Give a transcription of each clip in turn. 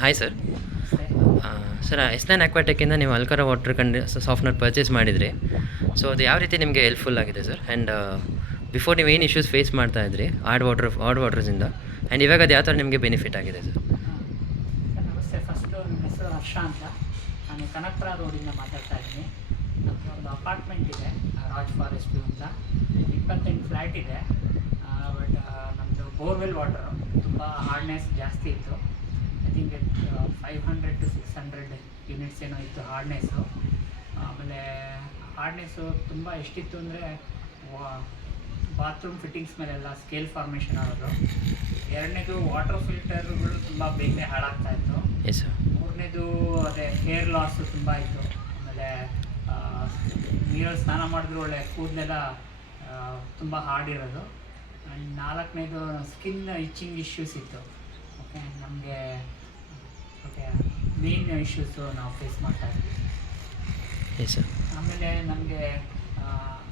Hi sir. Sir ಎಸ್9 ಅಕ್ವಾಟೆಕ್ಕಿಂದ ನೀವು ಅಲ್ಕಾರಾ water softener purchase ಮಾಡಿದ್ರಿ. So ಅದು ಯಾವ ರೀತಿ ನಿಮಗೆ ಹೆಲ್ಪ್ಫುಲ್ ಆಗಿದೆ ಸರ್? ಆ್ಯಂಡ್ ಬಿಫೋರ್ ನೀವು ಏನು ಇಶ್ಯೂಸ್ ಫೇಸ್ ಮಾಡ್ತಾ ಇದ್ರಿ ಆಡ್ ವಾಟರ್ಸಿಂದ, ಆ್ಯಂಡ್ ಇವಾಗ ಅದು ಯಾವ ಥರ ನಿಮಗೆ ಬೆನಿಫಿಟ್ ಆಗಿದೆ ಸರ್? ಸರ್ ನಮಸ್ತೆ. ಫಸ್ಟು ನನ್ನ ಹೆಸರು ಹರ್ಷ ಅಂತ. ನಾನು ಕನಕಪುರ ರೋಡಿಂದ ಮಾತಾಡ್ತಾ ಇದ್ದೀನಿ. ನಮ್ಮದು ಒಂದು ಅಪಾರ್ಟ್ಮೆಂಟ್ ಇದೆ ರಾಜ್ ಫಾರೆಸ್ಟು ಅಂತ. 28 ಫ್ಲ್ಯಾಟ್ ಇದೆ. ಬಟ್ ನಮ್ಮದು ಬೋರ್ವೆಲ್ ವಾಟರು ತುಂಬ ಹಾರ್ಡ್ನೆಸ್ ಜಾಸ್ತಿ ಇತ್ತು. ಐ ಥಿಂಕ್ 500 to 600 ಯೂನಿಟ್ಸ್ ಏನೋ ಇತ್ತು ಹಾರ್ಡ್ನೆಸ್ಸು. ಆಮೇಲೆ ಹಾರ್ಡ್ನೆಸ್ಸು ತುಂಬ ಎಷ್ಟಿತ್ತು ಅಂದರೆ ಬಾತ್ರೂಮ್ ಫಿಟ್ಟಿಂಗ್ಸ್ ಮೇಲೆಲ್ಲ ಸ್ಕೇಲ್ ಫಾರ್ಮೇಷನ್ ಆಗೋದು. ಎರಡನೇದು ವಾಟರ್ ಫಿಲ್ಟರ್ಗಳು ತುಂಬ ಬೇಗನೆ ಹಾಳಾಗ್ತಾಯಿತ್ತು. Yes sir. ಮೂರನೇದು ಅದೇ ಹೇರ್ ಲಾಸು ತುಂಬ ಇತ್ತು. ಆಮೇಲೆ ನೀರಲ್ಲಿ ಸ್ನಾನ ಮಾಡಿದ್ರು ಒಳ್ಳೆ ಕೂದಲೆಲ್ಲ ತುಂಬ ಹಾರ್ಡಿರೋದು. ಆ್ಯಂಡ್ ನಾಲ್ಕನೇದು ಸ್ಕಿನ್ ಇಚ್ಚಿಂಗ್ ಇಶ್ಯೂಸ್ ಇತ್ತು. ಓಕೆ, ನಮಗೆ ಮೇನ್ ಇಶ್ಯೂಸು ನಾವು ಫೇಸ್ ಮಾಡ್ತಾ ಇದ್ವಿ. Yes sir. ಆಮೇಲೆ ನಮಗೆ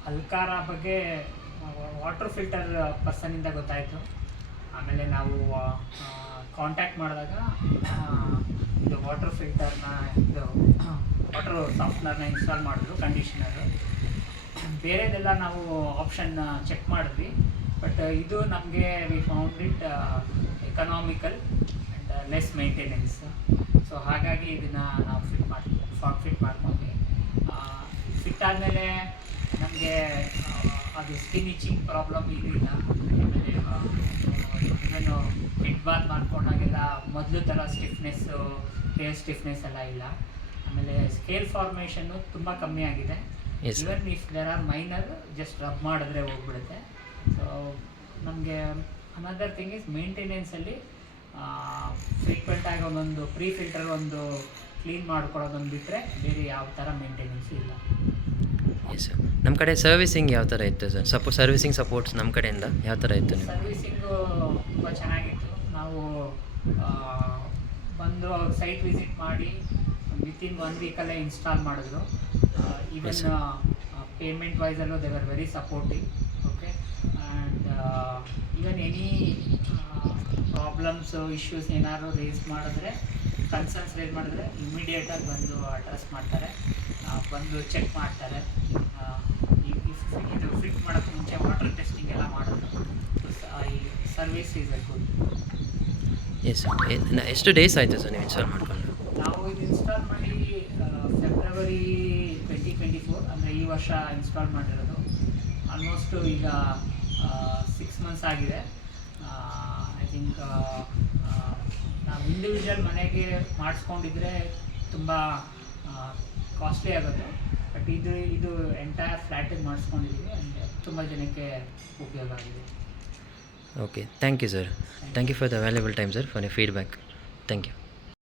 ಅಲ್ಕಾರಾ ಬಗ್ಗೆ ವಾಟರ್ ಫಿಲ್ಟರ್ ಪರ್ಸನಿಂದ ಗೊತ್ತಾಯಿತು. ಆಮೇಲೆ ನಾವು ಕಾಂಟ್ಯಾಕ್ಟ್ ಮಾಡಿದಾಗ ಇದು ವಾಟರ್ ಫಿಲ್ಟರ್ನ ಇದು ವಾಟರ್ ಸಾಫ್ಟ್ನರ್ನ ಇನ್ಸ್ಟಾಲ್ ಮಾಡಿದ್ರು, ಕಂಡೀಷನರು. ಬೇರೆದೆಲ್ಲ ನಾವು ಆಪ್ಷನ್ ಚೆಕ್ ಮಾಡಿದ್ವಿ. ಬಟ್ ಇದು ನಮಗೆ we found it economical and less maintenance. So ಹಾಗಾಗಿ ಇದನ್ನು ನಾವು ಫಿಟ್ ಮಾಡ್ಕೊಂಡ್ವಿ. ಫಿಟ್ ಆದಮೇಲೆ ನಮಗೆ ಅದು ಸ್ಕಿನ್ ಇಚಿಂಗ್ ಪ್ರಾಬ್ಲಮ್ ಇರಲಿಲ್ಲ. ಆಮೇಲೆ ಇವನು ಹೆಡ್ ಬಾತ್ ಮಾಡ್ಕೊಂಡಾಗೆಲ್ಲ ಮೊದಲು ಥರ ಸ್ಟಿಫ್ನೆಸ್ಸು, ಹೇರ್ ಸ್ಟಿಫ್ನೆಸ್ ಎಲ್ಲ ಇಲ್ಲ. ಆಮೇಲೆ ಸ್ಕೇಲ್ ಫಾರ್ಮೇಷನ್ನು ತುಂಬ ಕಮ್ಮಿ ಆಗಿದೆ. Even if there are minor, just rub ಮಾಡಿದ್ರೆ ಹೋಗ್ಬಿಡುತ್ತೆ. ಸೊ ನಮಗೆ ಅನದರ್ ಥಿಂಗ್ ಇಸ್ ಮೇಂಟೆನೆನ್ಸಲ್ಲಿ ಫ್ರೀಕ್ವೆಂಟಾಗಿ ಒಂದೊಂದು ಪ್ರೀ ಫಿಲ್ಟರ್ ಒಂದು ಕ್ಲೀನ್ ಮಾಡ್ಕೊಳ್ಳೋದೊಂದು ಬಿಟ್ಟರೆ ಬೇರೆ ಯಾವ ಥರ ಮೇಂಟೆನೆನ್ಸು ಇಲ್ಲ. Yes sir. ನಮ್ಮ ಕಡೆ ಸರ್ವಿಸಿಂಗ್ ಯಾವ ಥರ ಇತ್ತು ಸರ್? ಸರ್ವಿಸಿಂಗ್ ಸಪೋರ್ಟ್ಸ್ ನಮ್ಮ ಕಡೆಯಿಂದ ಯಾವ ಥರ ಇತ್ತು? ಸರ್ವಿಸಿಂಗು ತುಂಬ ಚೆನ್ನಾಗಿತ್ತು. ನಾವು ಬಂದು ಅವ್ರು ಸೈಟ್ ವಿಸಿಟ್ ಮಾಡಿ ವಿತಿನ್ 1 ವೀಕಲ್ಲೇ ಇನ್ಸ್ಟಾಲ್ ಮಾಡಿದ್ರು. ಈವನ್ ಪೇಮೆಂಟ್ ವೈಸಲ್ಲೂ they are very supportive. Okay, and even any problems issues ಏನಾದ್ರು ಕನ್ಸರ್ನ್ಸ್ ರೇಸ್ ಮಾಡಿದ್ರೆ ಇಮಿಡಿಯೇಟಾಗಿ ಬಂದು ಅಡ್ರೆಸ್ ಮಾಡ್ತಾರೆ, ಬಂದು ಚೆಕ್ ಮಾಡ್ತಾರೆ. ಇದು ಫಿಟ್ ಮಾಡೋಕ್ಕೆ ಮುಂಚೆ ವಾಟರ್ ಟೆಸ್ಟಿಂಗ್ ಎಲ್ಲ ಮಾಡೋದು. ಈ service is A good. Yes sir. ಎಷ್ಟು ಡೇಸ್ ಆಯಿತು ಸರ್ ನೀವು ಇನ್ಸ್ಟಾಲ್ ಮಾಡಿಕೊಂಡು? ನಾವು ಇದು ಇನ್ಸ್ಟಾಲ್ ಮಾಡಿ ಫೆಬ್ರವರಿ 2024, ಅಂದರೆ ಈ ವರ್ಷ ಇನ್ಸ್ಟಾಲ್ ಮಾಡಿರೋದು. ಆಲ್ಮೋಸ್ಟು ಈಗ 6 ಮಂತ್ಸ್ ಆಗಿದೆ. ಐ ಥಿಂಕ್ ನಾವು ಇಂಡಿವಿಜುವಲ್ ಮನೆಗೆ ಮಾಡಿಸ್ಕೊಂಡಿದ್ರೆ ತುಂಬ ಕಾಸ್ಟ್ಲಿ ಆಗೋದು. ಬಟ್ ಇದು ಎಂಟೈರ್ ಫ್ಲ್ಯಾಟಿಗೆ ಮಾಡಿಸ್ಕೊಂಡಿದ್ದೀವಿ. ಆ್ಯಂಡ್ ತುಂಬ ಜನಕ್ಕೆ ಉಪಯೋಗ ಆಗಿದೆ. Okay, thank you sir. Thank you for the valuable time sir, for your feedback. Thank you.